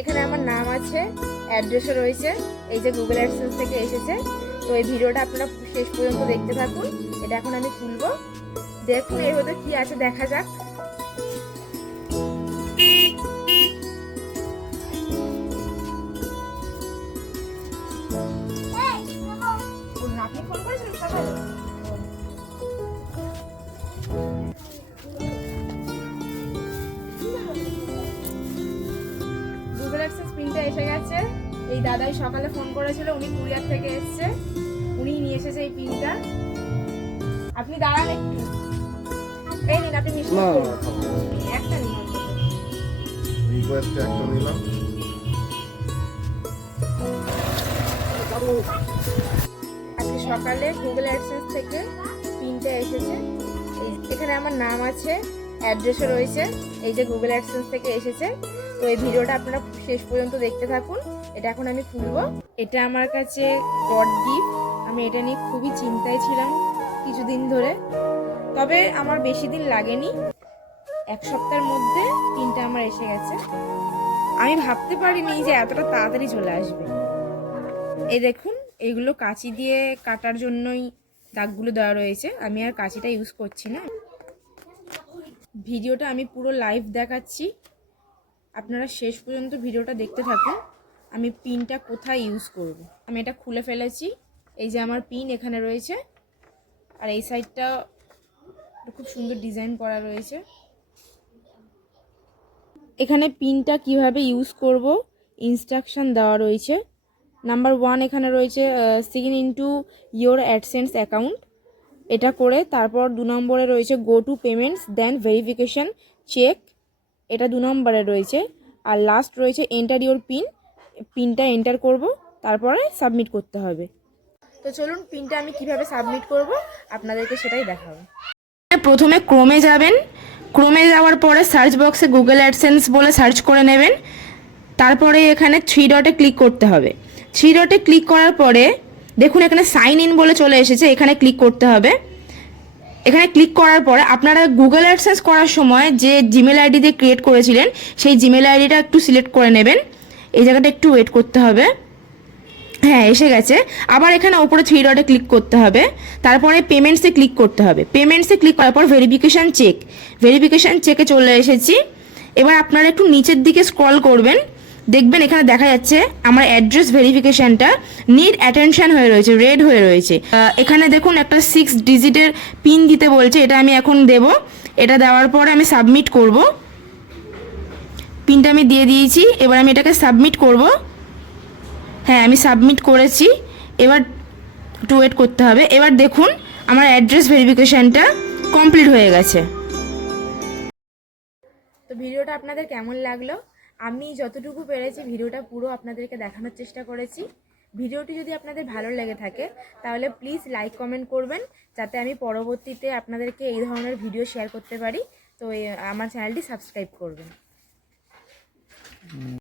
এখানে আমার নাম আছে, অ্যাড্রেসও রয়েছে, এই যে গুগল অ্যাডসেন্স থেকে এসেছে। তো এই ভিডিওটা আপনারা শেষ পর্যন্ত দেখতে থাকুন। এটা এখন আমি খুলবো, দেখুন এর মধ্যে কি আছে দেখা যাক। আপনি ফোন করেছিলেন সকালে? গুগল অ্যাডসেন্স পিনটা এসে গেছে। এই দাদাই সকালে ফোন করেছিল, উনি কুরিয়ার থেকে এসেছে, উনি নিয়ে এসেছে এই পিনটা। আপনি দাঁড়ান একটু, এই নিন আপনি মিষ্টি একটা নিন। রিকোয়েস্ট একটা নিলাম। আজকে সকালে গুগল অ্যাডসেন্স থেকে পিনটা এসেছে। এখানে আমার নাম আছে, অ্যাড্রেসও রয়েছে, এই যে গুগল অ্যাডসেন্স থেকে এসেছে। তো এই ভিডিওটা আপনারা শেষ পর্যন্ত দেখতে থাকুন। এটা এখন আমি খুলবো। এটা আমার কাছে গড গিফট। আমি এটা নিয়ে খুবই চিন্তায় ছিলাম কিছুদিন ধরে, তবে আমার বেশি দিন লাগেনি, এক সপ্তাহের মধ্যে পিনটা আমার এসে গেছে। আমি ভাবতে পারিনি যে এতটা তাড়াতাড়ি চলে আসবে। এই দেখুন, এগুলো কাঁচি দিয়ে কাটার জন্যই দাগগুলো দেওয়া রয়েছে। আমি আর কাঁচিটা ইউজ করছি না। ভিডিওটা আমি পুরো লাইভ দেখাচ্ছি, আপনারা শেষ পর্যন্ত ভিডিওটা দেখতে থাকুন। আমি পিনটা কোথায় ইউজ করব। আমি এটা খুলে ফেলেছি। এই যে আমার পিন এখানে রয়েছে, আর এই সাইডটা খুব সুন্দর ডিজাইন করা রয়েছে। এখানে পিনটা কিভাবে ইউজ করব ইনস্ট্রাকশন দেওয়া রয়েছে। নাম্বার 1 এখানে রয়েছে sign into your AdSense account, এটা করে তারপর 2 নম্বরে রয়েছে go to payments then verification check, এটা 2 নম্বরে রয়েছে। আর লাস্ট রয়েছে এন্টার ইয়োর পিন, পিনটা এন্টার করব, তারপরে সাবমিট করতে হবে। তো চলুন পিনটা আমি কিভাবে সাবমিট করব আপনাদেরকে সেটাই দেখাবো। প্রথমে ক্রোমে যাবেন, ক্রোমে যাওয়ার পরে সার্চ বক্সে গুগল অ্যাডসেন্স বলে সার্চ করে নেবেন। তারপরে এখানে 3 ডটে ক্লিক করতে হবে। 3 ডটে ক্লিক করার পরে দেখুন এখানে সাইন ইন বলে চলে এসেছে, এখানে ক্লিক করতে হবে। এখানে ক্লিক করার পরে আপনারা গুগল অ্যাডসেন্স করার সময় যে জিমেল আইডি দিয়ে ক্রিয়েট করেছিলেন সেই জিমেল আইডিটা একটু সিলেক্ট করে নেবেন। এই জায়গাটা একটু ওয়েট করতে হবে। হ্যাঁ, এসে গেছে। আবার এখানে ওপরে 3 ডটে ক্লিক করতে হবে, তারপরে পেমেন্টসে ক্লিক করতে হবে। পেমেন্টসে ক্লিক করার পর ভেরিফিকেশান চেক, ভেরিফিকেশান চেকে চলে এসেছি। এবার আপনারা একটু নিচের দিকে স্ক্রল করবেন, দেখবেন এখানে দেখা যাচ্ছে আমার অ্যাড্রেস ভেরিফিকেশানটা নিড অ্যাটেনশন হয়ে রয়েছে, রেড হয়ে রয়েছে। এখানে দেখুন একটা 6 ডিজিটের পিন দিতে বলছে, এটা আমি এখন দেব। এটা দেওয়ার পরে আমি সাবমিট করব। পিনটা আমি দিয়ে দিয়েছি, এবার আমি এটাকে সাবমিট করব। হ্যাঁ, আমি সাবমিট করেছি। এবার একটু ওয়েট করতে হবে। এবার দেখুন আমার অ্যাড্রেস ভেরিফিকেশানটা কমপ্লিট হয়ে গেছে। তো ভিডিওটা আপনাদের কেমন লাগলো? আমি যতটুকু পেরেছি ভিডিওটা পুরো আপনাদেরকে দেখানোর চেষ্টা করেছি। ভিডিওটি যদি আপনাদের ভালো লেগে থাকে তাহলে প্লিজ লাইক কমেন্ট করবেন, যাতে আমি পরবর্তীতে আপনাদেরকে এই ধরনের ভিডিও শেয়ার করতে পারি। তো আমার চ্যানেলটি সাবস্ক্রাইব করবেন।